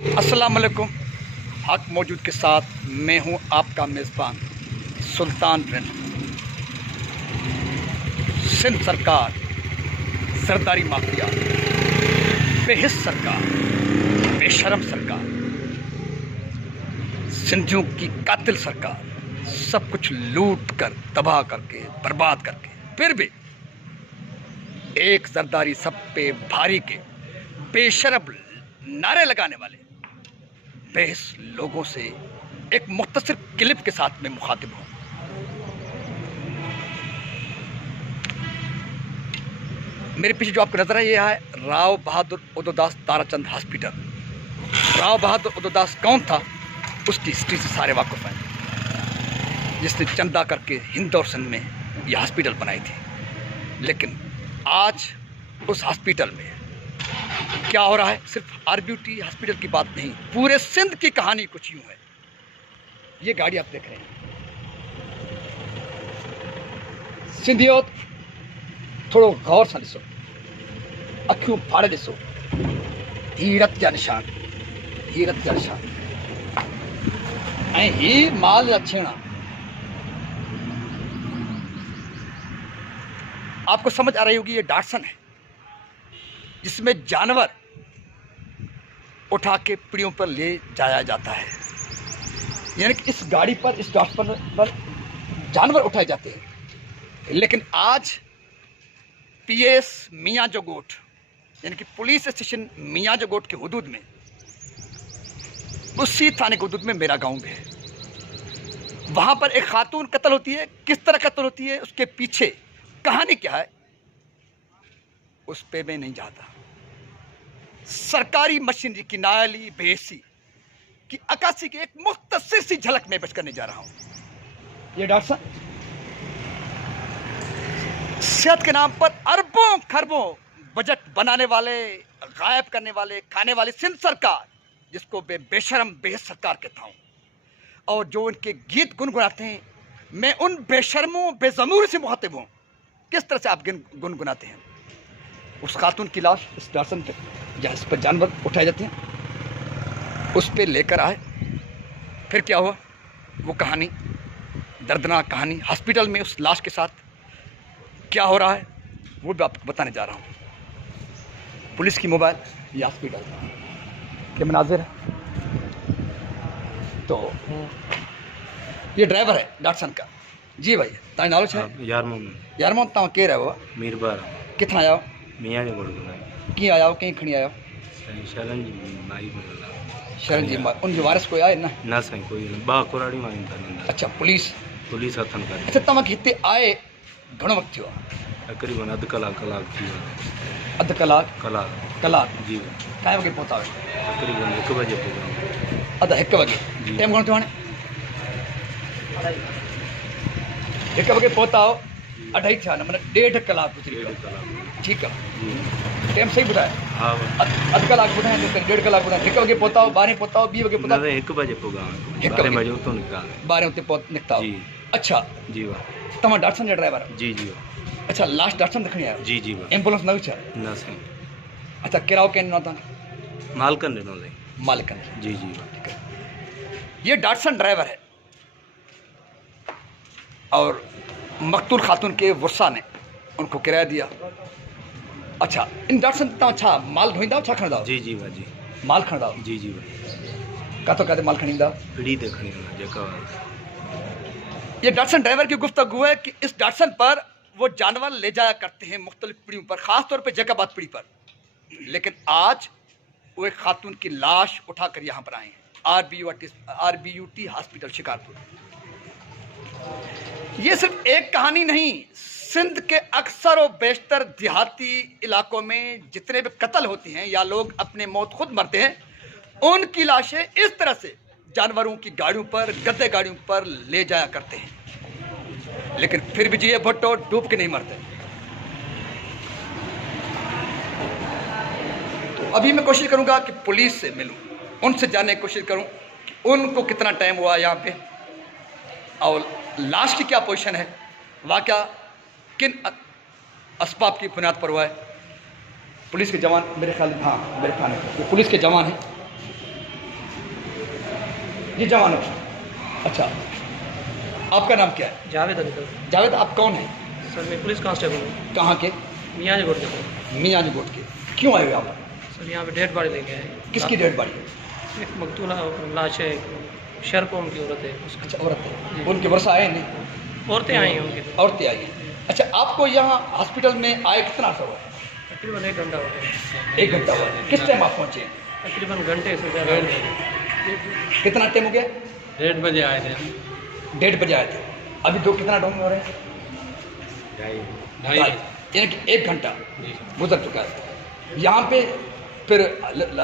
अस्सलाम वालेकुम। हक मौजूद के साथ मैं हूं आपका मेज़बान सुल्तान बिन। सिंध सरकार, सरदारी माफिया, बेहिस सरकार, बेशरम सरकार, सिंधियों की कातिल सरकार, सब कुछ लूट कर तबाह करके बर्बाद करके फिर भी एक सरदारी सब पे भारी के बेशरम नारे लगाने वाले बेहिस लोगों से एक मुख्तसर क्लिप के साथ में मुखातिब हूँ। मेरे पीछे जो आपको नजर है ये है राव बहादुर उदयदास ताराचंद हॉस्पिटल। राव बहादुर उदयदास कौन था उसकी हिस्ट्री से सारे वाकिफ हैं, जिसने चंदा करके हिंद और सिंध में यह हॉस्पिटल बनाई थी। लेकिन आज उस हॉस्पिटल में क्या हो रहा है, सिर्फ आरबीयूटी हॉस्पिटल की बात नहीं, पूरे सिंध की कहानी कुछ यूं है। ये गाड़ी आप देख रहे हैं, सिंधियों थोड़ो गौर से ॾिसो, अखियूं फाड़े ॾिसो, हीरत जा निशान, हीरत जा निशान ऐं ही माल जा छेड़ा। आपको समझ आ रही होगी ये डाटसन है जिसमें जानवर उठा के पीढ़ियों पर ले जाया जाता है। यानी कि इस गाड़ी पर, इस डाटसन पर जानवर उठाए जाते हैं। लेकिन आज पीएस मियाँ जोगोट यानी कि पुलिस स्टेशन मियाँ जोगोट के हुदूद में, उसी थाने के हुदूद में मेरा गांव भी है, वहां पर एक खातून कत्ल होती है। किस तरह कत्ल होती है, उसके पीछे कहानी क्या है, उस पे मैं नहीं जाता। सरकारी मशीनरी की नायाली बेसी की अक्सी की एक मुख्तसर सी झलक में पेश करने जा रहा हूं। ये डॉक्टर साहब सेहत के नाम पर अरबों खरबों बजट बनाने वाले, गायब करने वाले, खाने वाले सिंध सरकार, जिसको बेशरम बेहिस सरकार कहता हूं, और जो उनके गीत गुनगुनाते हैं, मैं उन बेशरमों बेजमूर से मुखातिब हूं। किस तरह से आप गुनगुनाते हैं। उस खातून की लाश इस डाटसन पे, जहाँ इस पर जानवर उठाए जाते हैं, उस पे लेकर आए। फिर क्या हुआ, वो कहानी, दर्दनाक कहानी, हॉस्पिटल में उस लाश के साथ क्या हो रहा है, वो भी आपको बताने जा रहा हूँ। पुलिस की मोबाइल, ये हॉस्पिटल के मनाजिर है। तो ये ड्राइवर है डाटसन का। जी भाई, ताई नालो छे? यारमोन तव्हां केरु आहियो? मीरबार। किथां आहियो? मियाँ जो गोड़ कीअं आया, कंहिं खणी आया? शरण जी माई शरण जी मां, उनजो वारिस कोई आहे न? न साईं, कोई बा कुराड़ी मां ईंदा। अच्छा, पुलिस हथन करे। अच्छा, तव्हांखे हिते आए घणो वक़्तु थियो आहे? तक़रीबन अधु कलाक थी वियो। अधु कलाक जी। काएं वॻे पहुता आहियो? तक़रीबन 1 बजे प्रोग्राम। अधु 1 वॻे। टाइम घणो थियो हाणे? 1 वॻे पहुता हो, 2:30 थिया, न माना 1.5 कलाक गुज़री वियो। ठीकु आहे, टाइम सही ॿुधाए? हा, अधु कलाक ॿुधाए, 1.5 कलाक ॿुधाए। 1 वॻे पहुता हो, 12 पहुता हो, 2 वॻे पहुता? 1 बजे प्रोग्राम। 12 बजे उतो निकिता। 12 उते निकिता हो। अच्छा जी वाह। तव्हां डाटसन जा ड्राइवर आहियो? जी जी। अच्छा, लास्ट डाटसन ते खणी आहियो? जी जी वाह। एम्बुलेंस न हुई छा? न साईं। अच्छा, किरायो कंहिं ॾिनो तव्हां? मालिकनि ॾिनो साईं। मालिकनि। जी जी। ठीक है, ये डाटसन ड्राइवर है और मकतूल खातून के वर्षा ने उनको किराया दिया। अच्छा, इन डाटसन तव्हां छा माल ढोईंदा छा खणंदा? जी जी वाह जी। माल खणंदा? जी जी वाह। काथों काथे माल खणी ईंदा? पीढ़ी ते खणी जेका। ये डाटसन ड्राइवर की गुफ्तगू है कि इस डाटसन पर वो जानवर ले जाया करते हैं मुख्तलिफ पीढ़ियों पर, खासतौर पर जैकाबाद पीढ़ी पर। लेकिन आज वो एक खातून की लाश उठाकर यहाँ पर आए हैं, आरबीयूटी हॉस्पिटल शिकारपुर। ये सिर्फ एक कहानी नहीं, सिंध के अक्सर और बेशतर देहाती इलाकों में जितने भी कत्ल होते हैं या लोग अपने मौत खुद मरते हैं, उनकी लाशें इस तरह से जानवरों की गाड़ियों पर, गद्दे गाड़ियों पर ले जाया करते हैं। लेकिन फिर भी ये भुट्टो डूब के नहीं मरते। तो अभी मैं कोशिश करूंगा कि पुलिस से मिलूं, उनसे जानने की कोशिश करूं कि उनको कितना टाइम हुआ यहाँ पे और लाश की क्या पोजीशन है, वाक़या किन असबाब की बुनियाद पर हुआ है। पुलिस के जवान, मेरे ख्याल, हाँ मेरे ख्याल में पुलिस के जवान हैं, ये जवानों से। अच्छा, आपका नाम क्या है? जावेद अली सर। जावेद, आप कौन हैं? सर मैं पुलिस कांस्टेबल हूँ, कहाँ के? मियाँ गोट के सर। मियाँ गोट के। क्यों आए हो यहाँ पर? सर यहाँ पे डेड बॉडी लेके आए। किसकी डेड बॉडी है? एक मकतूला लाश है, शर कौम की औरत है उसकी। अच्छा, औरत है। उनके वर्षा आए नहीं? औरतें आई हैं उनकी। औरतें आई हैं। अच्छा, आपको यहाँ हॉस्पिटल में आए कितना सा हुआ? तकरीबन 1 घंटा हो गया। 1 घंटा हुआ। किस टाइम आप पहुँचे? तकरीबन घंटे से ज़्यादा हो गया। कितना टाइम हो गया? 1:30 बजे आए थे हम। 1:30 बजे आए थे। अभी दो कितना टाइम हो रहे हैं? 2:30, यानी कि 1 घंटा गुजर चुका है। यहाँ पे फिर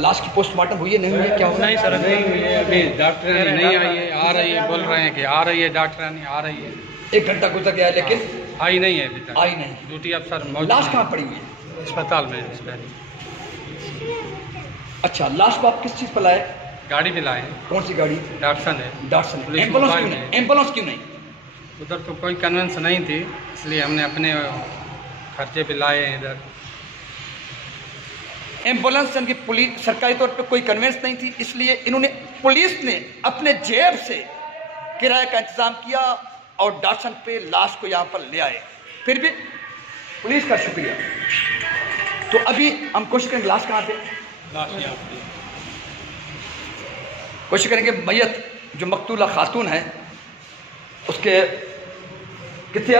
लाश की पोस्टमार्टम हुई है, नहीं हुई है, क्या हुआ? नहीं सर, नहीं हुई है, अभी डॉक्टर नहीं आई है, आ रही है, बोल रहे हैं कि आ रही है, डॉक्टर नहीं आ रही है। 1 घंटा गुजर गया है लेकिन आई नहीं है अभी तक। आई नहीं। ड्यूटी अफसर मौजूद लाश हैं। कहाँ पड़ी हुई है? अस्पताल में इस बार अच्छा, लाश को आप किस चीज़ पर लाए? गाड़ी भी लाए हैं, कौन सी गाड़ी? डॉक्टर है। डॉक्टर। पुलिस एम्बुलेंस मोबाइल क्यों में। नहीं? एम्बुलेंस क्यों नहीं? उधर तो कोई कन्वेंस नहीं थी, इसलिए हमने अपने खर्चे पे लाए हैं इधर। एम्बुलेंस यानी कि पुलिस सरकारी तौर पे कोई कन्वेंस नहीं थी, इसलिए इन्होंने पुलिस ने अपने जेब से किराए का इंतजाम किया और डॉक्टर पे लाश को यहाँ पर ले आए। फिर भी पुलिस का शुक्रिया। तो अभी हम कोशिश करेंगे, लाश कहाँ पे? कोशिश करेंगे मैयत जो मकतूला खातून है उसके कितने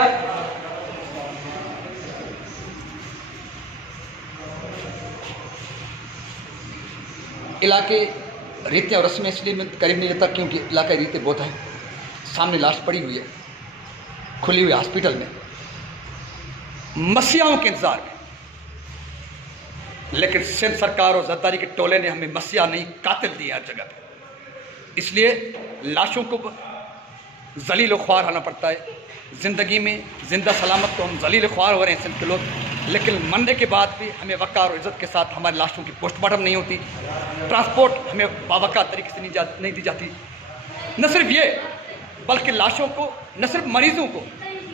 इलाके रीतें और रस्में इसलिए मैं करीब नहीं रहता क्योंकि इलाका रीतें बहुत है। सामने लाश पड़ी हुई है खुली हुई हॉस्पिटल में, मसीहाओं के इंतजार में, लेकिन सिंध सरकार और जरदारी के टोले ने हमें मसीहा नहीं कातिल दिए हर जगह पे। इसलिए लाशों को जलील ख्वार होना पड़ता है। ज़िंदगी में जिंदा सलामत तो हम जलील ख्वार हो रहे हैं सिंध के लोग, लेकिन मरने के बाद भी हमें वक़ार और इज़्ज़त के साथ हमारी लाशों की पोस्टमार्टम नहीं होती, ट्रांसपोर्ट हमें बावक़ार तरीके से नहीं दी जाती। न सिर्फ ये, बल्कि लाशों को, न सिर्फ मरीजों को,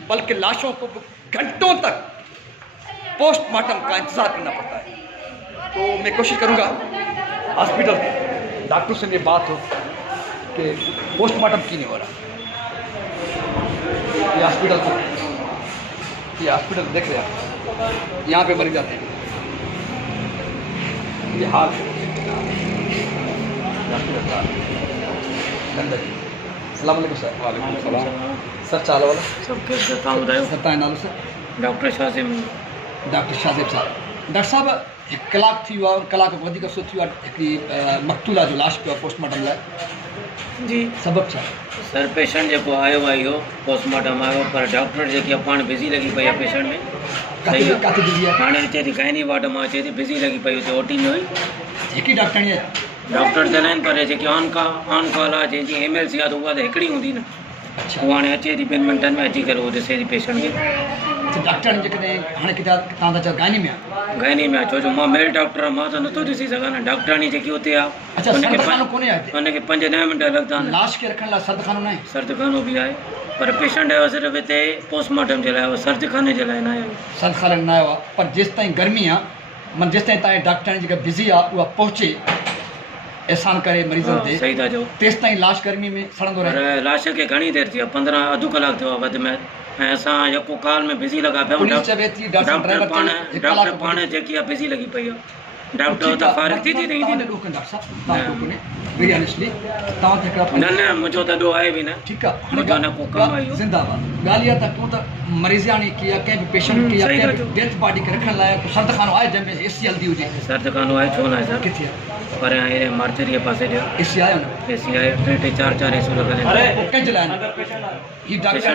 बल्कि लाशों को घंटों तक पोस्टमार्टम का इंतज़ार करना पड़ता है। तो मैं कोशिश करूँगा हॉस्पिटल के डॉक्टर से मेरी बात हो कि पोस्टमार्टम क्यों नहीं हो रहा। ये हॉस्पिटल देख रहे हैं आप, यहाँ पे मरीज जाते हैं, ये हाल है हॉस्पिटल का। गंदगी। अस्सलाम वालेकुम सर। वालेकुम सलाम। सर चालो वाला सब कैसे काम बताओ? सर तव्हां नालो सर? डॉक्टर शासिम। डॉक्टर शाजिब साहब। डॉक्टर साहब, हिकु कलाक थी वियो आहे, कलाक खां वधीक अरसो थी वियो आहे हिकिड़ी मक़तूला जो लाश पियो आहे पोस्टमार्टम लाइ, जी सबबु छा? सर पेशेंट जो आयो आहे इहो पोस्टमार्टम आयो, पर डॉक्टर जेकी आहे पाण बिज़ी लॻी पई आहे पेशेंट में। सही आहे। काथे बिज़ी आहे? हाणे अचे थी गाइनी वार्ड मां अचे थी, बिज़ी लॻी पई हुते ओटी में हुई। हिकु ई डॉक्टरणी आहे? डॉक्टर त आहिनि, पर जेकी ऑन कॉल आहे जंहिंजी एमएलसी आहे त उहा त हिकिड़ी हूंदी न। अच्छा, उहा हाणे अचे थी 2 मिंटनि में अची करे उहो ॾिसे थी पेशेंट खे। डॉक्टरणी जेकॾहिं हाणे किथे तव्हां था चओ गाइनी में आहे? गाइनी में आहे, छो जो मां मेल डॉक्टर आहे, मां त नथो ॾिसी सघां न। डॉक्टराणी जेकी हुते आहे अच्छा, हुनखे सरदखानो कोन्हे आहे हिते? हुनखे 5-10 मिंट लॻंदा आहिनि। लाश खे रखण लाइ सरदखानो न आहे? सर्दखानो बि आहे, पर पेशेंट आयो सिर्फ़ु हिते पोस्टमार्टम जे लाइ, सर्दखाने जे लाइ न आयो। सरदखानो न आयो आहे, पर जेसिताईं गर्मी आहे, मन जेसिताईं तव्हांजी डॉक्टरणी जेका बिज़ी आहे उहा पहुचे एहसान करे मरीज़नि ते, सही था चओ। तेसिताईं लाश गर्मी में सड़ंदो रहे। पर लाश खे घणी देरि थी आहे, 15 अधु कलाक थियो आहे वधि में, ऐं असां यको कॉल में बिज़ी लॻा पिया पुलिस आहियूं। चवे थी डॉक्टर ड्राइवर पाण चवे हिकु डॉक्टर कलाक पाण जेकी आहे बिज़ी लॻी पई आहे। डॉक्टर त फारिग थी ईंदी न। डॉक्टर साहब तव्हां को कोन्हे बिरयानी इसलिए तव्हां त हिकिड़ा न न मुंहिंजो त एॾो आहे बि न। ठीकु आहे, मुंहिंजो न को कमु आहे इहो। ज़िंदाबाद। ॻाल्हि इहा त तूं त मरीज़ाणी की या कंहिं बि पेशेंट की या सही कंहिं था चओ। बि डेथ बॉडी खे रखण लाइ को सरदखानो आहे जंहिंमें एसी हलंदी हुजे? सर्दखानो आहे, छो न आहे सर? किथे आहे? पर हेॾे मार्चरीअ पासे ॾियो एसी आहे न? एसी आहे, 3-4 एसी लॻल आहिनि। पोइ कंहिंजे लाइ न? ही डॉक्टर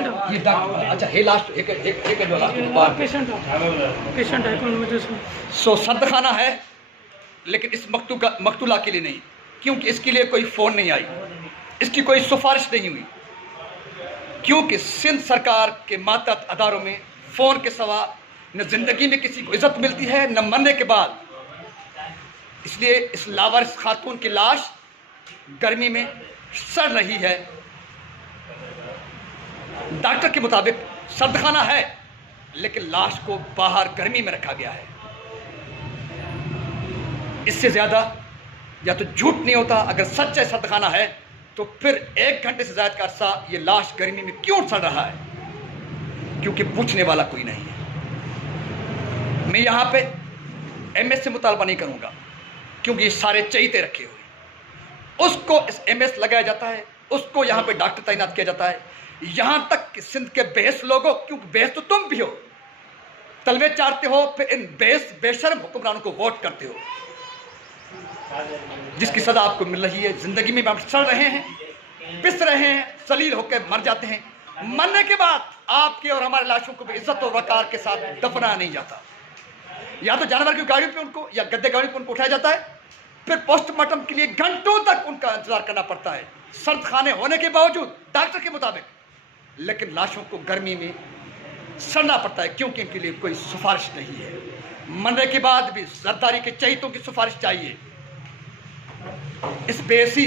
अच्छा हे लास्ट हिकु जो लास्ट पेशेंट है कौन मुझे सो सरदखाना है, लेकिन इस मकतूला के लिए नहीं, क्योंकि इसके लिए कोई फ़ोन नहीं आई, इसकी कोई सिफारिश नहीं हुई, क्योंकि सिंध सरकार के मातहत अदारों में फ़ोन के सिवा न ज़िंदगी में किसी को इज़्ज़त मिलती है न मरने के बाद। इसलिए इस लावारिस खातून की लाश गर्मी में सड़ रही है। डॉक्टर के मुताबिक सर्दखाना है, लेकिन लाश को बाहर गर्मी में रखा गया है। इससे ज़्यादा या तो झूठ नहीं होता। अगर सच्चा सर्दखाना है तो फिर 1 घंटे से ज़्यादा का अरसा ये लाश गर्मी में क्यों सड़ रहा है? क्योंकि पूछने वाला कोई नहीं है। मैं यहाँ पे एमएस से मुतालबा नहीं करूँगा, क्योंकि ये सारे चहीते रखे हुए, उसको इस एमएस लगाया जाता है, उसको यहाँ पे डॉक्टर तैनात किया जाता है, यहाँ तक कि सिंध के बेहस लोगों, क्योंकि बेहस तो तुम भी हो, तलवे चाटते हो, फिर इन बेहस बेशर्म हुक्मरानों को वोट करते हो, जिसकी सजा आपको मिल रही है। जिंदगी में हम सड़ रहे हैं, पिस रहे हैं, सलील होकर मर जाते हैं। मरने के बाद आपके और हमारे लाशों को भी इज्जत और वकार के साथ दफना नहीं जाता। या तो जानवर की गाड़ियों पे उनको या गद्दे गाड़ियों पे उनको उठाया जाता है, फिर पोस्टमार्टम के लिए घंटों तक उनका इंतजार करना पड़ता है, सर्द खाने होने के बावजूद डॉक्टर के मुताबिक। लेकिन लाशों को गर्मी में सड़ना पड़ता है, क्योंकि इनके लिए कोई सिफारिश नहीं है। मरने के बाद भी जरदारी के चहीतों की सिफारिश चाहिए। इस बेहसी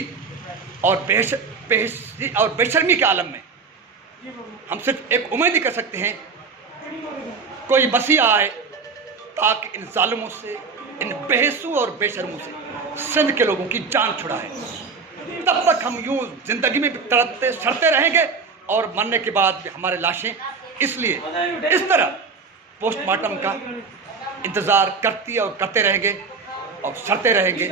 और बेशर्मी के आलम में हम सिर्फ एक उम्मीद ही कर सकते हैं, कोई मसीहा आए ताकि इन जालिमों से, इन बेहसू और बेशर्मों से सिंध के लोगों की जान छुड़ाए। तब तक हम यूं जिंदगी में भी तड़पते सड़ते रहेंगे और मरने के बाद भी हमारे लाशें इसलिए इस तरह पोस्टमार्टम का इंतज़ार करती और करते रहेंगे और सड़ते रहेंगे,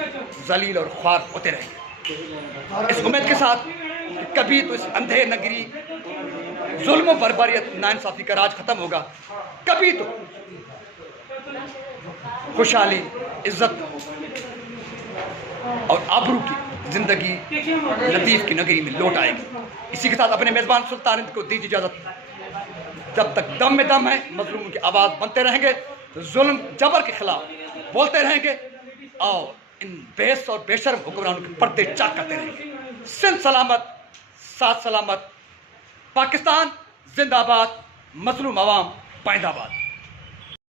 जलील और ख्वार होते रहेंगे, इस उम्मीद के साथ कि कभी तो इस अंधेर नगरी जुल्म बर्बरियत नाइंसाफी का राज खत्म होगा, कभी तो खुशहाली, इज्जत और आबरू की जिंदगी लतीफ़ की नगरी में लौट आएगी। इसी के साथ अपने मेज़बान सुल्तान को दीजिए इजाज़त। जब तक दम में दम है, मजलूम की आवाज़ बनते रहेंगे, जुल्म जबर के खिलाफ बोलते रहेंगे और इन बेहस और बेशर्म हुक्मरानों के पर्दे चाक करते रहेंगे। सिंध सलामत, साथ सलामत, पाकिस्तान जिंदाबाद, मजलूम अवाम पैदाबाद।